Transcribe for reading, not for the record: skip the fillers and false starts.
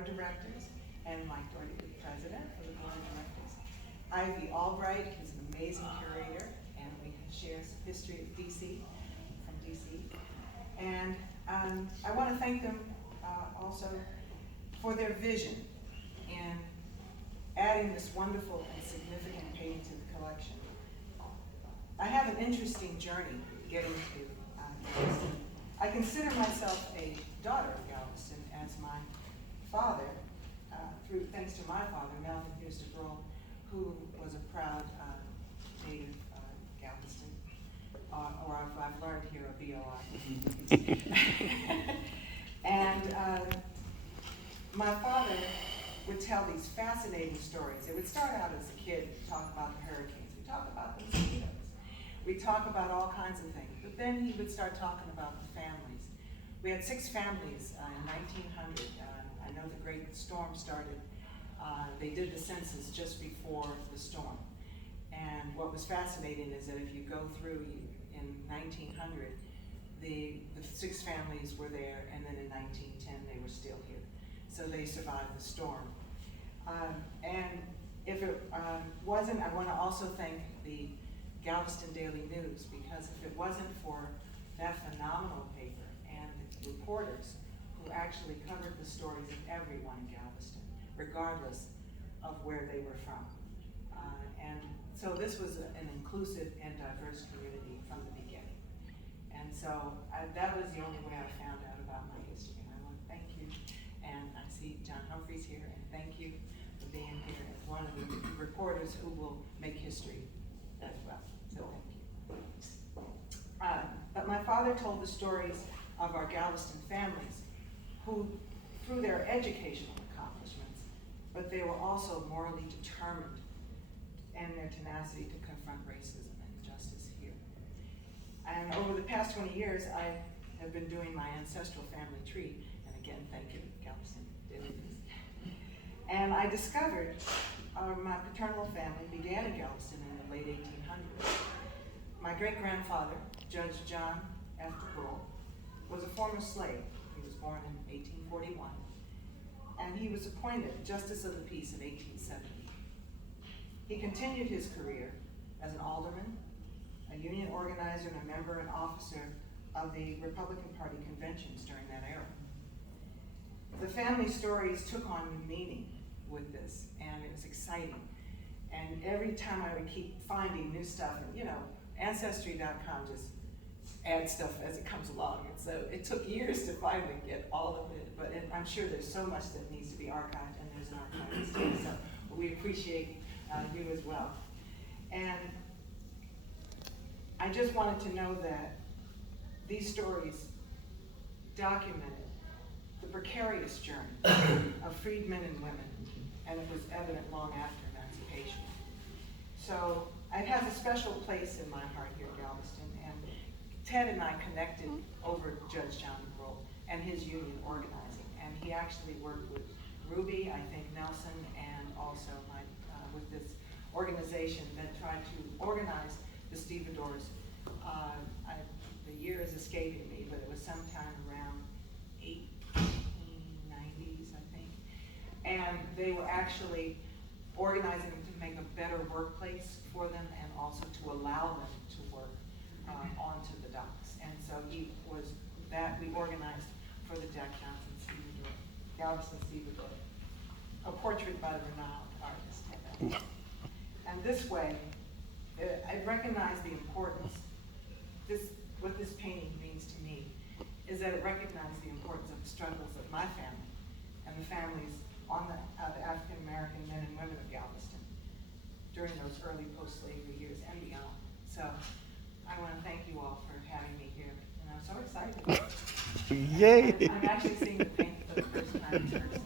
of directors, and Mike Doherty, the president of the board of directors. Ivy Albright is an amazing curator, and we share some history of DC, from DC. And I want to thank them also for their vision in adding this wonderful and significant painting to the collection. I have an interesting journey getting to Galveston. I consider myself a daughter of Galveston, as my father, thanks to my father, Melvin Hughes de Brul, who was a proud native Galveston, or I've learned here a BOI. And my father would tell these fascinating stories. It would start out as a kid, talk about the hurricanes, we talk about the mosquitoes, we talk about all kinds of things, but then he would start talking about the families. We had 6 families in 1900. I know the Great Storm started. They did the census just before the storm. And what was fascinating is that if you go through in 1900, the 6 families were there, and then in 1910 they were still here. So they survived the storm. And if it wasn't, I want to also thank the Galveston Daily News, because if it wasn't for that phenomenal paper and the reporters who actually covered the stories of everyone in Galveston, regardless of where they were from. And so this was an inclusive and diverse community from the beginning. And so that was the only way I found out about my history. And I want to thank you. And I see John Humphreys here, and thank you for being here as one of the reporters who will make history as well. So thank you. But my father told the stories of our Galveston families who, through their educational accomplishments, but they were also morally determined and their tenacity to confront racism and injustice here. And over the past 20 years, I have been doing my ancestral family tree, and again, thank you, Galveston Daily News. And I discovered my paternal family began in Galveston in the late 1800s. My great-grandfather, Judge John F. Brul, was a former slave. He was born in 1841, and he was appointed Justice of the Peace in 1870. He continued his career as an alderman, a union organizer, and a member and officer of the Republican Party conventions during that era. The family stories took on new meaning with this, and it was exciting. And every time I would keep finding new stuff, and Ancestry.com just adds stuff as it comes along. And so it took years to finally get all of it, but I'm sure there's so much that needs to be archived, and there's an archivist too, so we appreciate you as well. And I just wanted to know that these stories documented the precarious journey of freed men and women, and it was evident long after emancipation. So it has a special place in my heart here at Galveston, and Ted and I connected over Judge John Brul and his union organizing, and he actually worked with Ruby, I think Nelson, and also with this organization that tried to organize the stevedores. The year is escaping me, but it was sometime around 1890s, I think. And they were actually organizing to make a better workplace for them, and also to allow them to work onto the docks. And so he was that we organized for the Jack Johnson stevedore, Galveston stevedore, a portrait by the renowned artist. And this way, I recognize the importance. What this painting means to me is that it recognizes the importance of the struggles of my family and the families on the African American men and women of Galveston during those early post-slavery years and beyond. So I want to thank you all for having me here, and I'm so excited. Yay! I'm actually seeing the paint for the first time in person.